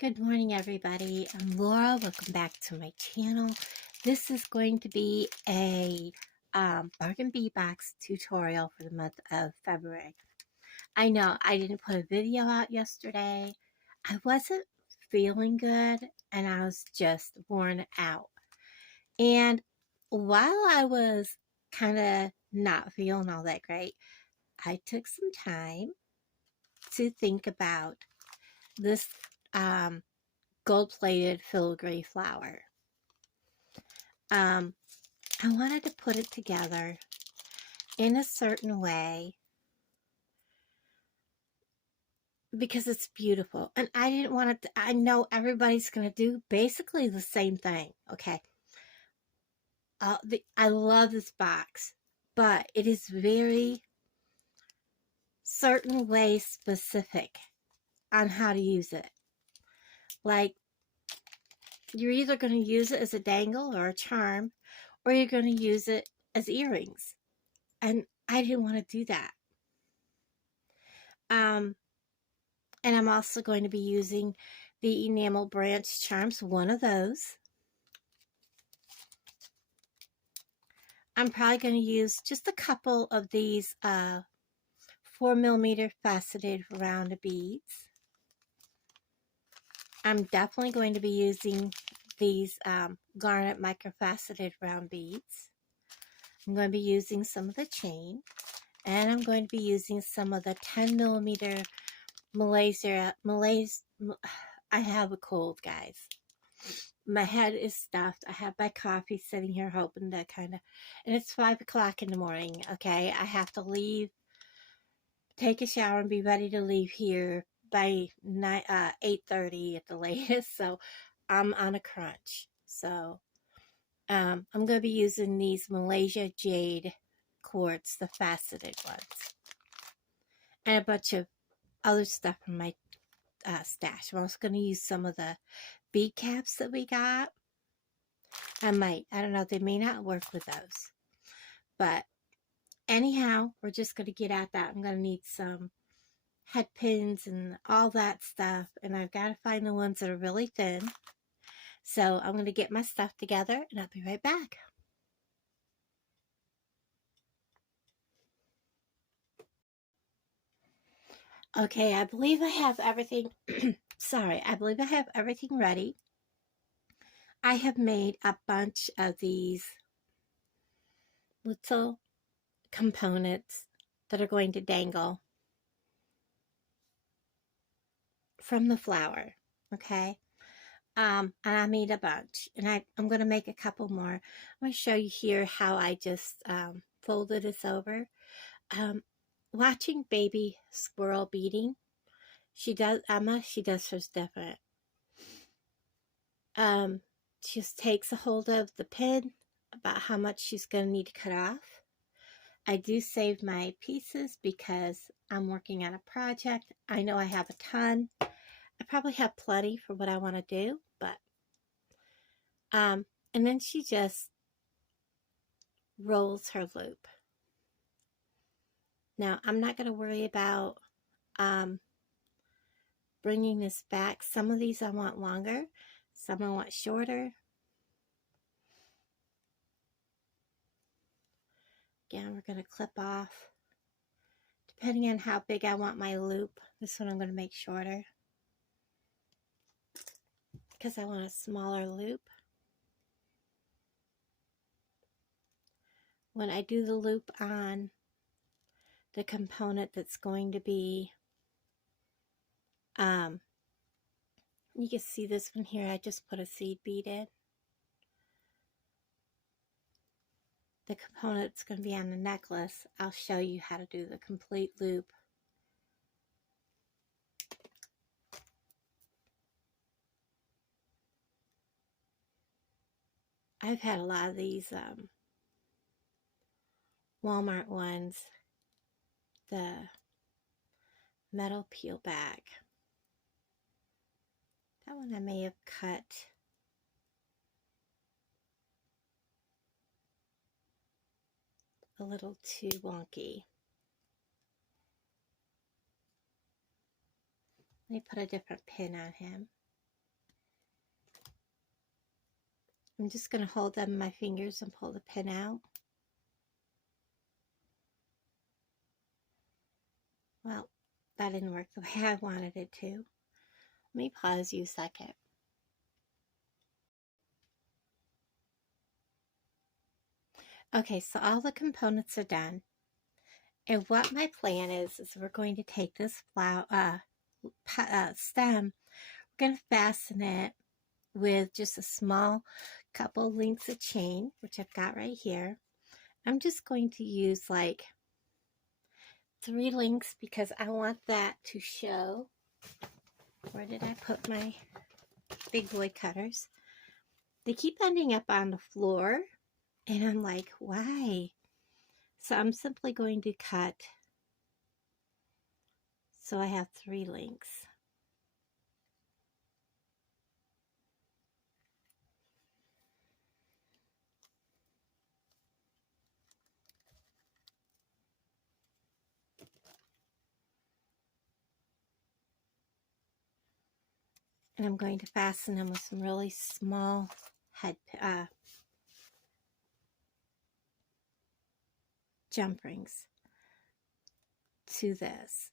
Good morning, everybody. I'm Laura. Welcome back to my channel. This is going to be a bargain bee box tutorial for the month of February. I know I didn't put a video out yesterday. I wasn't feeling good and I was just worn out. And while I was kind of not feeling all that great, I took some time to think about this gold-plated filigree flower. I wanted to put it together in a certain way because it's beautiful. And I didn't want it to, I know everybody's going to do basically the same thing. Okay. I love this box, but it is very certain way specific on how to use it. Like, you're either going to use it as a dangle or a charm, or you're going to use it as earrings. And I didn't want to do that. And I'm also going to be using the enamel branch charms, one of those. I'm probably going to use just a couple of these 4mm faceted round beads. I'm definitely going to be using these garnet microfaceted round beads. I'm going to be using some of the chain, and I'm going to be using some of the 10mm Malaysia. I have a cold, guys. My head is stuffed. I have my coffee sitting here hoping to and it's 5 o'clock in the morning, okay? I have to leave, take a shower, and be ready to leave here by 8:30 at the latest, so I'm on a crunch. So, I'm going to be using these Malaysia Jade quartz, the faceted ones, and a bunch of other stuff from my stash. I'm also going to use some of the bead caps that we got. I don't know, they may not work with those. But anyhow, we're just going to get at that. I'm going to need some head pins and all that stuff. And I've got to find the ones that are really thin. So I'm going to get my stuff together and I'll be right back. Okay, I believe I have everything. Sorry, I believe I have everything ready. I have made a bunch of these little components that are going to dangle from the flower, okay? And I made a bunch, and I'm going to make a couple more. I'm going to show you here how I just folded this over. Watching baby squirrel beading, Emma, she does hers different. She just takes a hold of the pin about how much she's going to need to cut off. I do save my pieces because I'm working on a project. I know I have a ton. I probably have plenty for what I want to do, but and then she just rolls her loop. Now, I'm not going to worry about bringing this back. Some of these I want longer, some I want shorter. Again, we're going to clip off depending on how big I want my loop. This one I'm going to make shorter because I want a smaller loop. When I do the loop on the component that's going to be, you can see this one here, I just put a seed bead in. The component that's going to be on the necklace, I'll show you how to do the complete loop. I've had a lot of these Walmart ones, the metal peel back. That one I may have cut a little too wonky. Let me put a different pin on him. I'm just going to hold them in my fingers and pull the pin out. Well, that didn't work the way I wanted it to. Let me pause you a second. Okay, so all the components are done. And what my plan is we're going to take this stem, we're going to fasten it with just a small couple links of chain, which I've got right here. I'm just going to use like 3 links because I want that to show. Where did I put my big boy cutters? They keep ending up on the floor, and I'm like, why? So I'm simply going to cut so I have 3 links. And I'm going to fasten them with some really small head jump rings to this.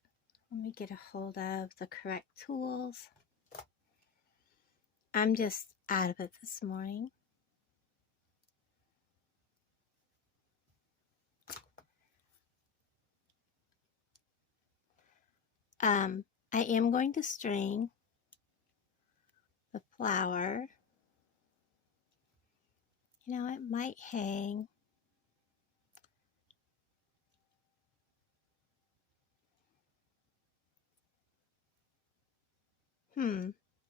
Let me get a hold of the correct tools. I'm just out of it this morning. I am going to string the flower. You know, it might hang.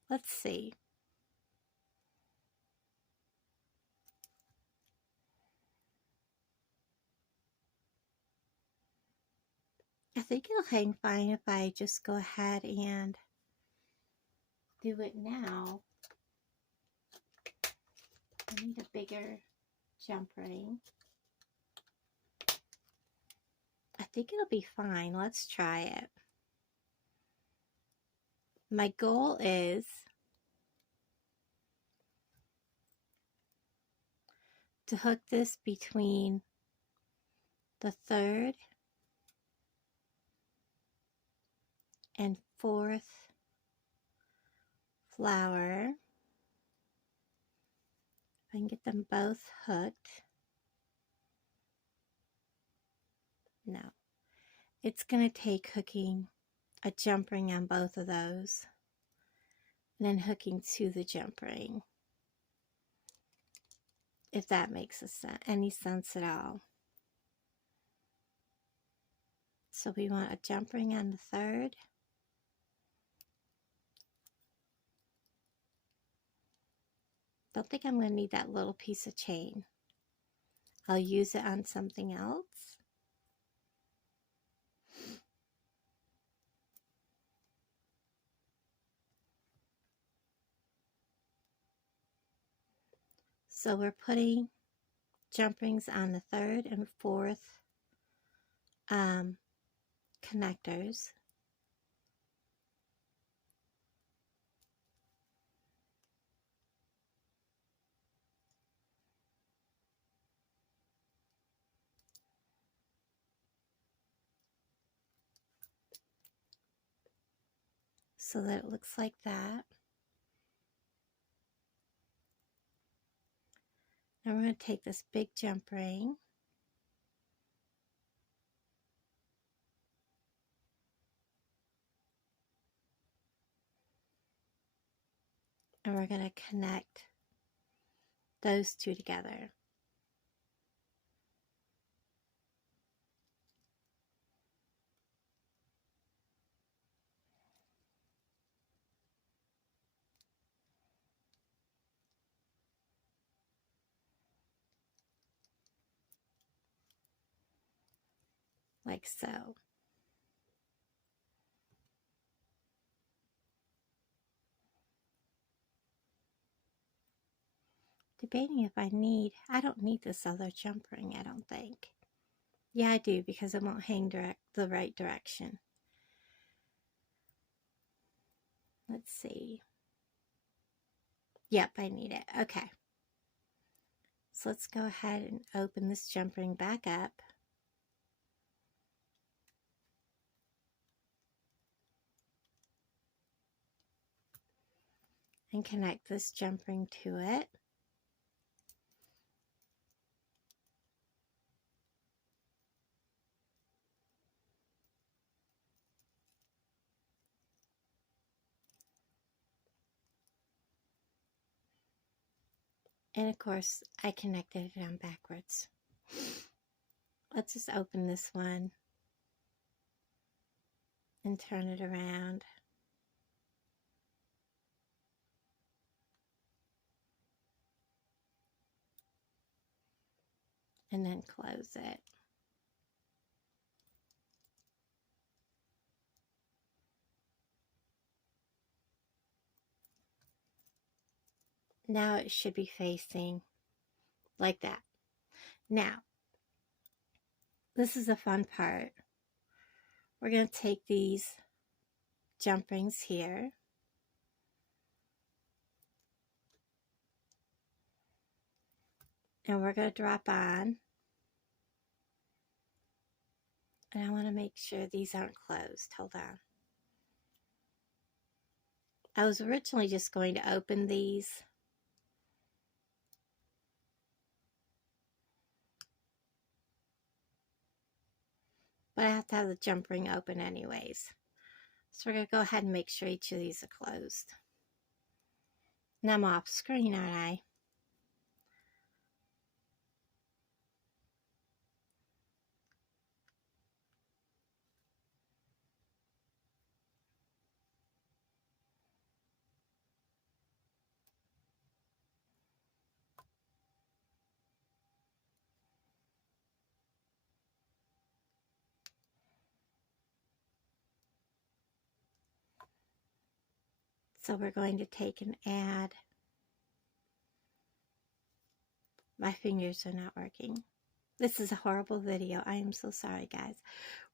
Let's see. I think it'll hang fine if I just go ahead and do it now. I need a bigger jump ring. I think it'll be fine. Let's try it. My goal is to hook this between the 3rd and 4th flower. If I can get them both hooked. No. It's going to take hooking a jump ring on both of those and then hooking to the jump ring. If that makes any sense at all. So we want a jump ring on the 3rd. Don't think I'm going to need that little piece of chain. I'll use it on something else. So we're putting jump rings on the 3rd and 4th connectors. So that it looks like that. Now we're going to take this big jump ring and we're going to connect those 2 together. Like so. Debating if I don't need this other jump ring, I don't think. Yeah, I do, because it won't hang the right direction. Let's see. Yep, I need it. Okay. So let's go ahead and open this jump ring back up. And connect this jump ring to it. And of course, I connected it on backwards. Let's just open this one and turn it around. And then close it. Now it should be facing like that. Now, this is the fun part. We're going to take these jump rings here. And we're going to drop on. And I want to make sure these aren't closed. Hold on. I was originally just going to open these. But I have to have the jump ring open anyways. So we're going to go ahead and make sure each of these are closed. Now I'm off screen, aren't I? So we're going to take and add. My fingers are not working. This is a horrible video. I am so sorry, guys.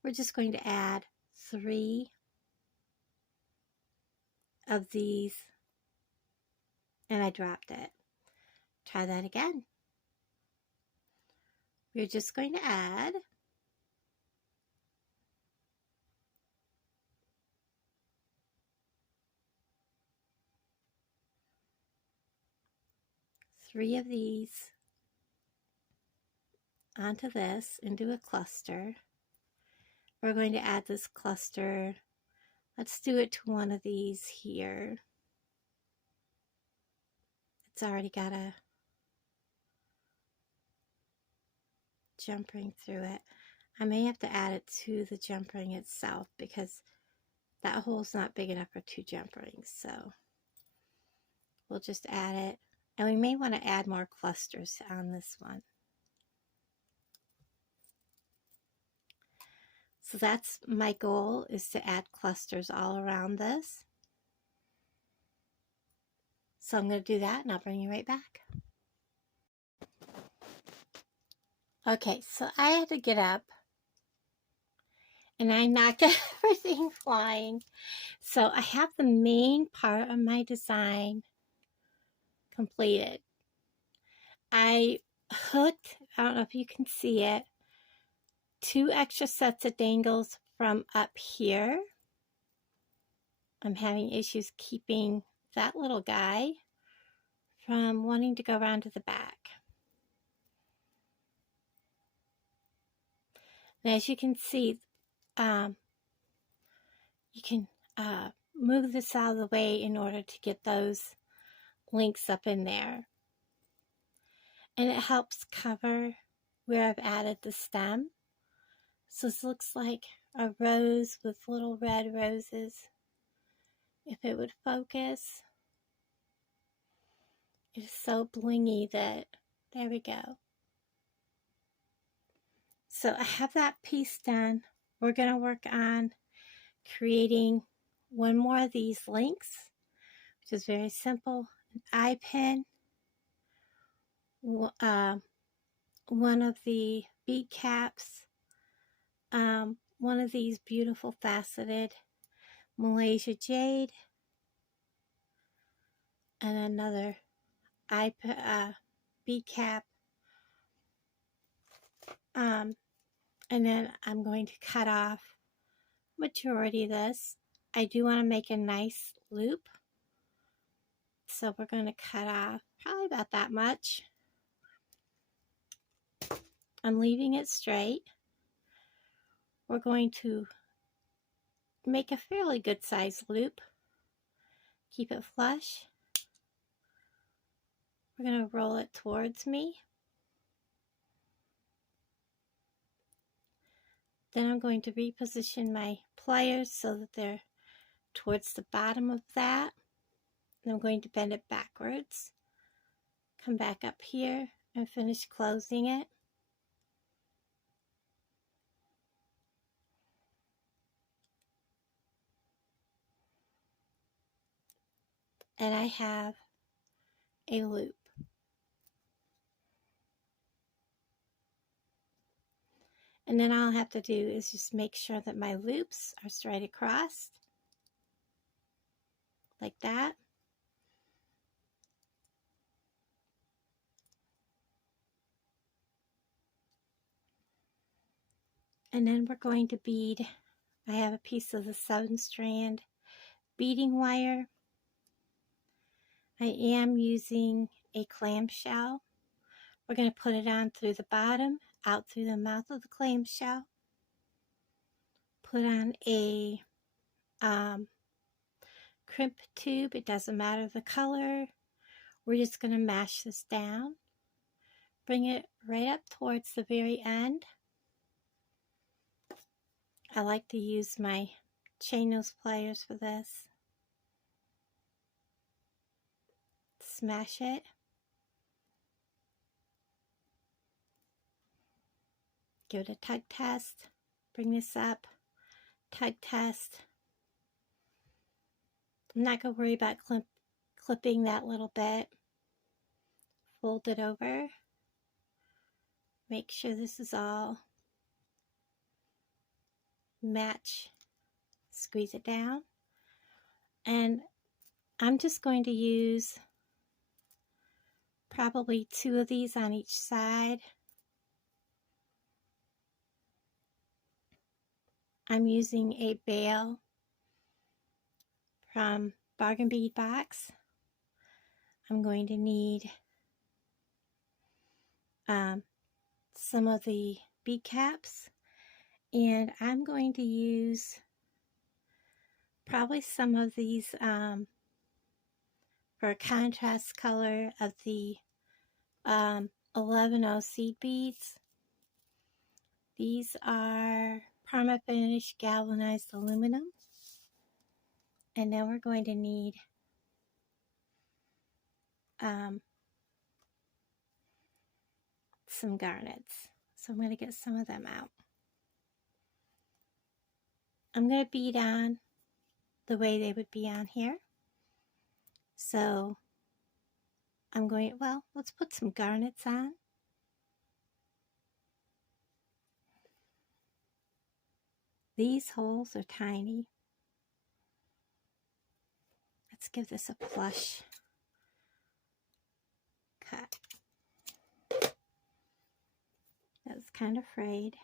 We're just going to add 3 of these. And I dropped it. Try that again. We're just going to add 3 of these onto this into a cluster. We're going to add this cluster. Let's do it to one of these here. It's already got a jump ring through it. I may have to add it to the jump ring itself because that hole's not big enough for 2 jump rings. So we'll just add it. And we may want to add more clusters on this one. So that's my goal, is to add clusters all around this. So I'm going to do that and I'll bring you right back. Okay, so I had to get up and I knocked everything flying. So I have the main part of my design completed. I hooked, I don't know if you can see it, 2 extra sets of dangles from up here. I'm having issues keeping that little guy from wanting to go around to the back. And as you can see, you can move this out of the way in order to get those links up in there. And it helps cover where I've added the stem. So this looks like a rose with little red roses. If it would focus. It is so blingy that, there we go. So I have that piece done. We're going to work on creating one more of these links, which is very simple. An eye pin, one of the bead caps, one of these beautiful faceted Malaysia jade, and another bead cap And then I'm going to cut off majority of this. I do want to make a nice loop, so we're going to cut off probably about that much. I'm leaving it straight. We're going to make a fairly good sized loop. Keep it flush. We're going to roll it towards me. Then I'm going to reposition my pliers so that they're towards the bottom of that. And I'm going to bend it backwards. Come back up here and finish closing it. And I have a loop. And then all I have to do is just make sure that my loops are straight across, like that. And then we're going to bead. I have a piece of the 7-strand beading wire. I am using a clamshell. We're going to put it on through the bottom, out through the mouth of the clamshell. Put on a crimp tube. It doesn't matter the color. We're just going to mash this down. Bring it right up towards the very end. I like to use my chain nose pliers for this. Smash it. Give it a tug test. Bring this up. Tug test. I'm not going to worry about clipping that little bit. Fold it over. Make sure this is all match. Squeeze it down. And I'm just going to use probably 2 of these on each side. I'm using a bale from Bargain Bead Box. I'm going to need some of the bead caps, and I'm going to use probably some of these for a contrast color of the 11-0 seed beads. These are Parma Finish galvanized aluminum. And now we're going to need some garnets. So I'm going to get some of them out. I'm going to bead on the way they would be on here. So I'm going, well, let's put some garnets on. These holes are tiny. Let's give this a flush cut. I was kind of afraid.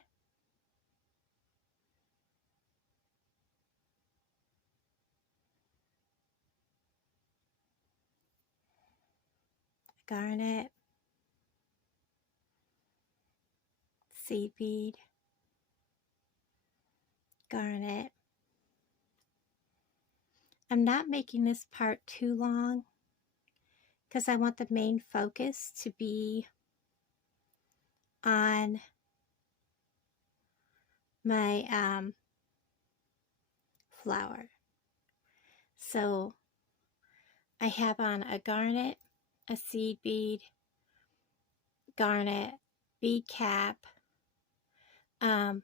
Garnet, seed bead, garnet. I'm not making this part too long because I want the main focus to be on my flower. So I have on a garnet, a seed bead, garnet, bead cap, the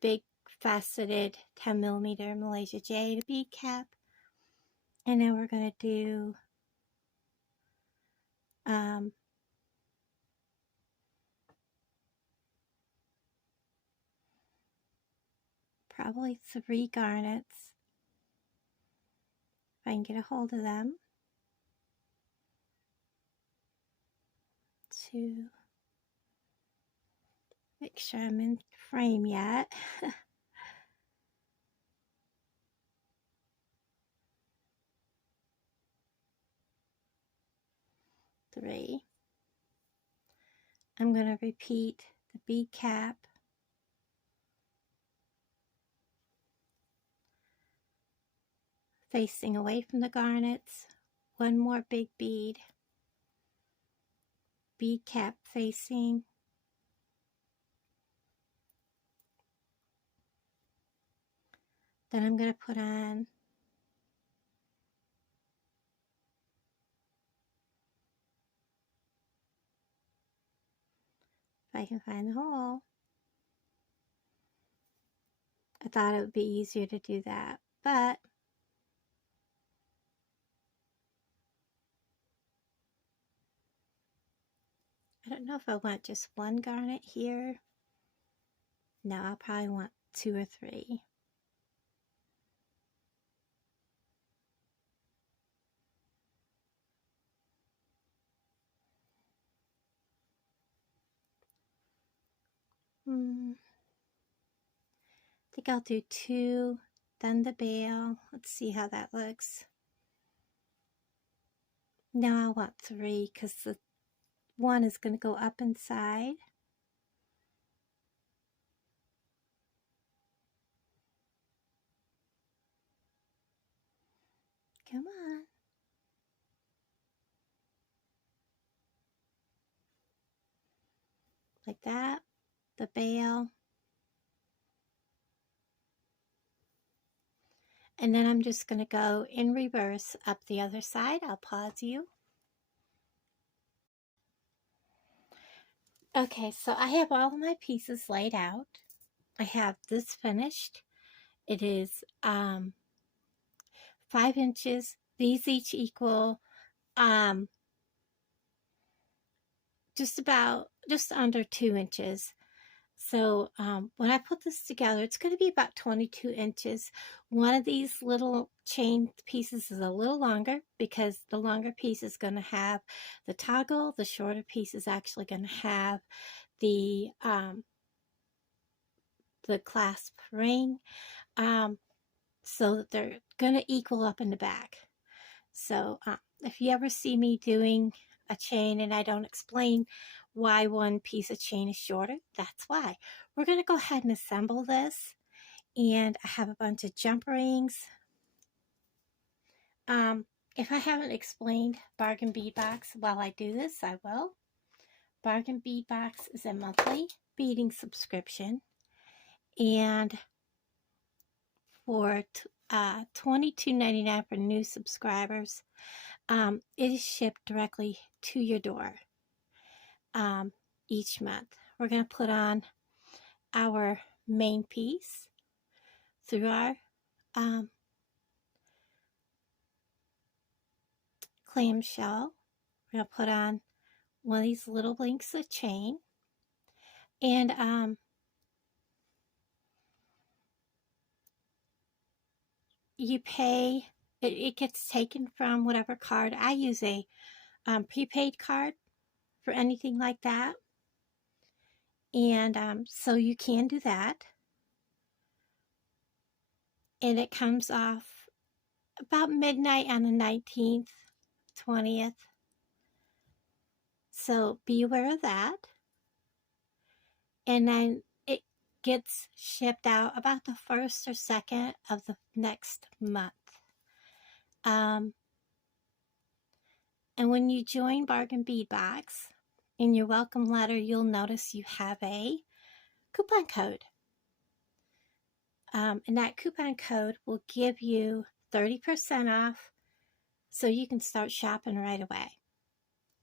big faceted 10mm Malaysia Jade bead cap, and then we're going to do probably 3 garnets, if I can get a hold of them. 2, Make sure I'm in frame yet. 3. I'm going to repeat the bead cap, facing away from the garnets, 1 more big bead, bead cap facing, then I'm going to put on if I can find the hole. I thought it would be easier to do that, but I don't know if I want just 1 garnet here. No, I'll probably want 2 or 3. I think I'll do 2, then the bail. Let's see how that looks. Now I want 3 because the 1 is going to go up inside. Come on. Like that. The bail. And then I'm just going to go in reverse up the other side. I'll pause you. Okay, so I have all of my pieces laid out. I have this finished. It is 5 inches. These each equal just under 2 inches. So when I put this together, it's going to be about 22 inches. One of these little chain pieces is a little longer because the longer piece is going to have the toggle. The shorter piece is actually going to have the clasp ring, so that they're going to equal up in the back. So if you ever see me doing a chain and I don't explain why one piece of chain is shorter, that's why. We're going to go ahead and assemble this. And I have a bunch of jump rings. If I haven't explained Bargain Bead Box while I do this, I will. Bargain Bead Box is a monthly beading subscription. And for $22.99 for new subscribers, it is shipped directly to your door each month. We're going to put on our main piece through our clamshell. We're going to put on one of these little links of chain, and you pay, it gets taken from whatever card. I use a prepaid card for anything like that, and so you can do that, and it comes off about midnight on the 19th, 20th, so be aware of that. And then it gets shipped out about the 1st or 2nd of the next month. And when you join Bargain Bead Box, in your welcome letter, you'll notice you have a coupon code. And that coupon code will give you 30% off, so you can start shopping right away.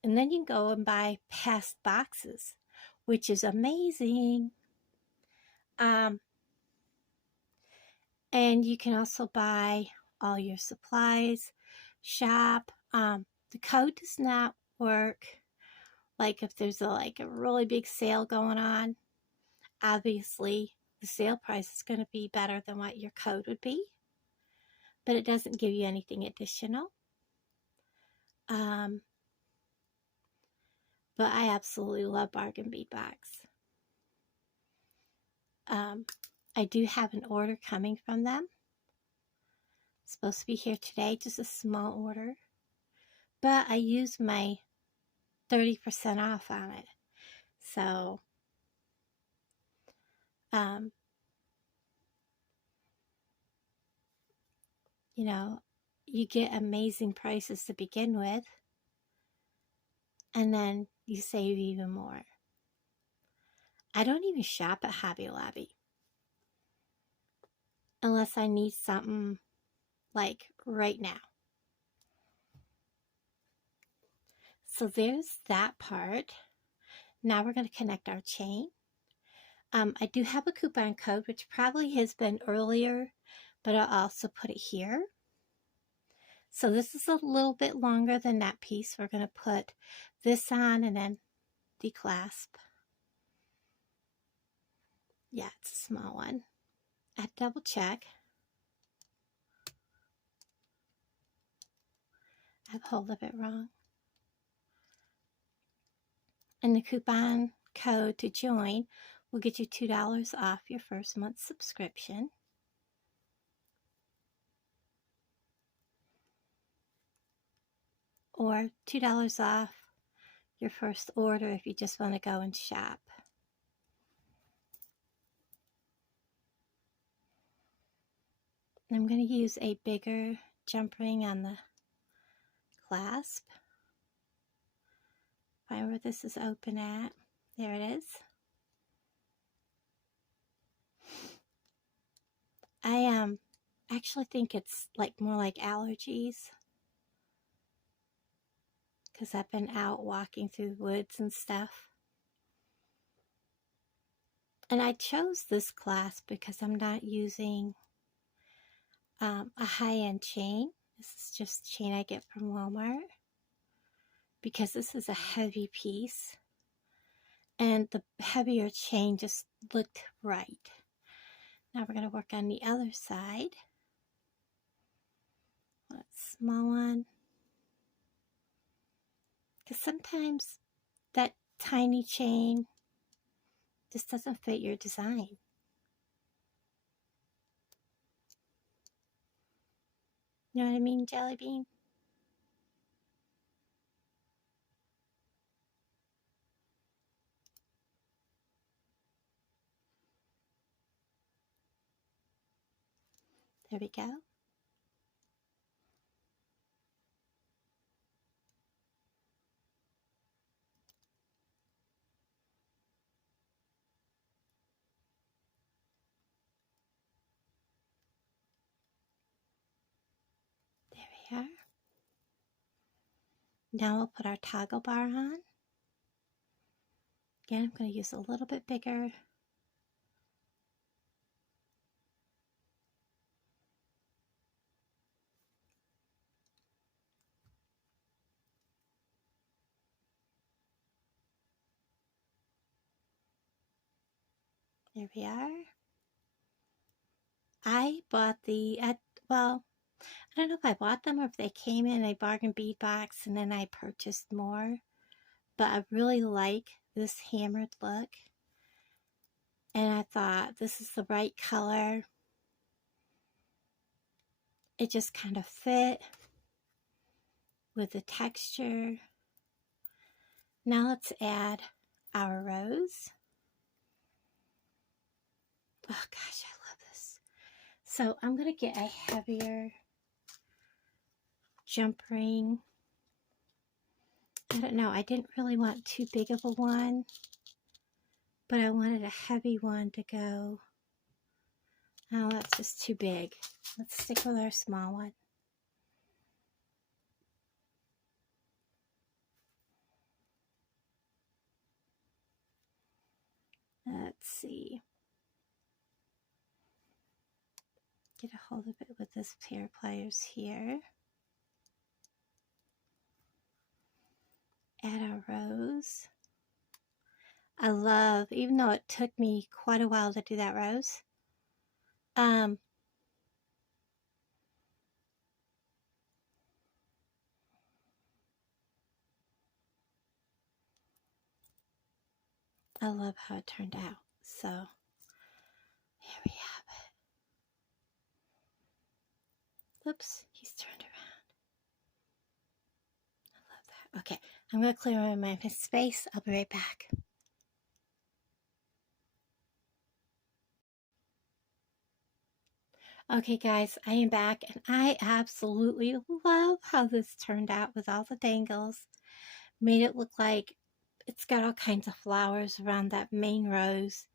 And then you can go and buy past boxes, which is amazing. And you can also buy all your supplies, shop. The code does not work like if there's a really big sale going on. Obviously, the sale price is going to be better than what your code would be, but it doesn't give you anything additional. But I absolutely love Bargain Bead Box. I do have an order coming from them. It's supposed to be here today, just a small order. But I used my 30% off on it. So, you know, you get amazing prices to begin with. And then you save even more. I don't even shop at Hobby Lobby. Unless I need something like right now. So there's that part. Now we're going to connect our chain. I do have a coupon code, which probably has been earlier, but I'll also put it here. So this is a little bit longer than that piece. We're going to put this on and then declasp. Yeah, it's a small one. I double check. I have hold of it wrong. And the coupon code to join will get you $2 off your first month's subscription. Or $2 off your first order if you just want to go and shop. I'm going to use a bigger jump ring on the clasp. Find where this is open at. There it is. I actually think it's like more like allergies, because I've been out walking through woods and stuff. And I chose this clasp because I'm not using a high-end chain. This is just chain I get from Walmart, because this is a heavy piece and the heavier chain just looked right. Now we're going to work on the other side. Small one, because sometimes that tiny chain just doesn't fit your design. You know what I mean, Jelly Bean? There we go. There we are. Now we'll put our toggle bar on. Again, I'm going to use a little bit bigger. There we are. I bought well, I don't know if I bought them or if they came in a bargain bead box and then I purchased more. But I really like this hammered look. And I thought this is the right color. It just kind of fit with the texture. Now let's add our rose. Oh gosh, I love this. So I'm going to get a heavier jump ring. I don't know, I didn't really want too big of a one, but I wanted a heavy one to go. Oh, that's just too big. Let's stick with our small one. Let's see. Get a hold of it with this pair of pliers here. Add our rose. I love, even though it took me quite a while to do that rose, I love how it turned out. So Here we have it. Oops, he's turned around. I love that. Okay, I'm going to clear my space. I'll be right back. Okay guys, I am back and I absolutely love how this turned out with all the dangles. Made it look like it's got all kinds of flowers around that main rose.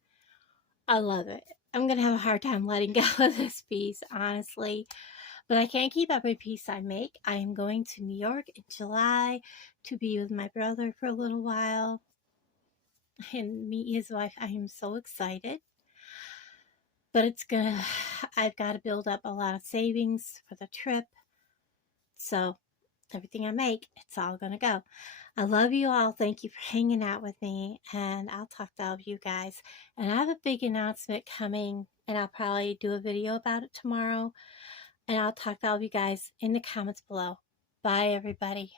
I love it. I'm going to have a hard time letting go of this piece, honestly. But I can't keep every piece I make. I am going to New York in July to be with my brother for a little while and meet his wife. I am so excited. But I've got to build up a lot of savings for the trip. So everything I make, it's all going to go. I love you all. Thank you for hanging out with me. And I'll talk to all of you guys. And I have a big announcement coming. And I'll probably do a video about it tomorrow. And I'll talk to all of you guys in the comments below. Bye, everybody.